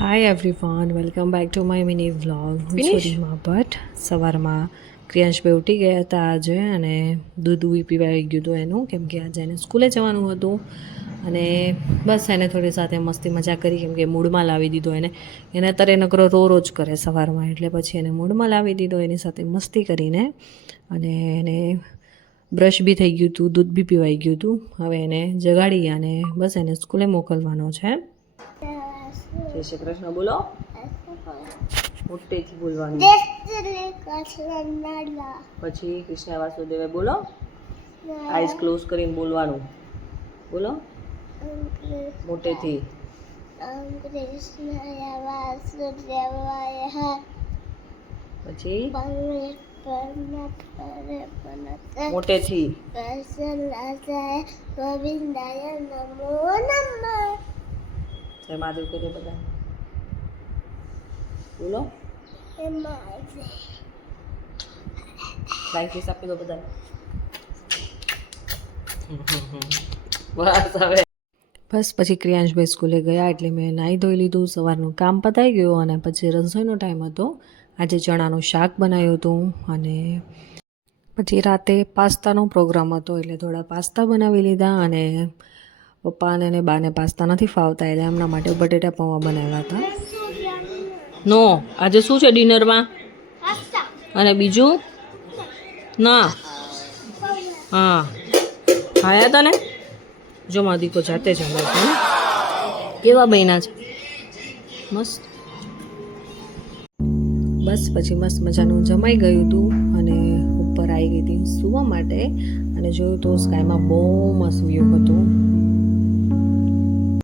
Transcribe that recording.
Hi everyone, welcome back to my mini vlog. હું છું રીમા ભટ્ટ. સવારમાં ક્રિયાંશભાઈ ઉઠી ગયા હતા આજે અને દૂધ પીવાઈ ગયું હતું એનું, કેમ કે આજે એને સ્કૂલે જવાનું હતું. અને બસ એને થોડી સાથે મસ્તી મજા કરી, કેમ કે મૂડમાં લાવી દીધો એને અત્યારે નકરો રોજ કરે સવારમાં, એટલે પછી એને મૂડમાં લાવી દીધો એની સાથે મસ્તી કરીને. અને એને બ્રશ બી થઈ ગયું હતું, દૂધ બી પીવાઈ ગયું હતું. હવે એને જગાડી અને બસ એને સ્કૂલે મોકલવાનો છે. જય શ્રી કૃષ્ણ બોલો, મોટેથી બોલવાનું. પછી કૃષ્ણ વાસુદેવ બોલો, આઈસ ક્લોઝ કરીને બોલવાનું. બોલો મોટેથી. પછી મોટેથી. જય મહાદેવ કહી બધા બોલો. લાઈફ કિસ આપી દો બધા. બસ હવે બસ પછી ક્રિયાંશભાઈ સ્કૂલે ગયા એટલે મેં નાહી ધોઈ લીધું, સવારનું કામ પતાઈ ગયું અને પછી રસોઈનો ટાઈમ હતો. આજે ચણાનું શાક બનાવ્યું હતું અને પછી રાતે પાસ્તાનો પ્રોગ્રામ હતો એટલે થોડા પાસ્તા બનાવી લીધા. અને પપ્પાને અને બાને પાસ્તા નથી ફાવતા એટલે એમના માટે બટેટા પૌવા બનાવ્યા હતા. નો આજે શું છે ડિનરમાં? અને બીજું ના હા ખાયા હતા ને. જો મારો દીકો જાતે જ અમે છે ને કેવા બન્યા છે મસ્ત. બસ પછી મસ્ત મજાનું જમાઈ ગયું હતું અને ઉપર આવી ગઈ હતી સૂવા માટે અને જોયું તો સ્કાયમાં બહુ મસ્ત વ્યૂ હતું.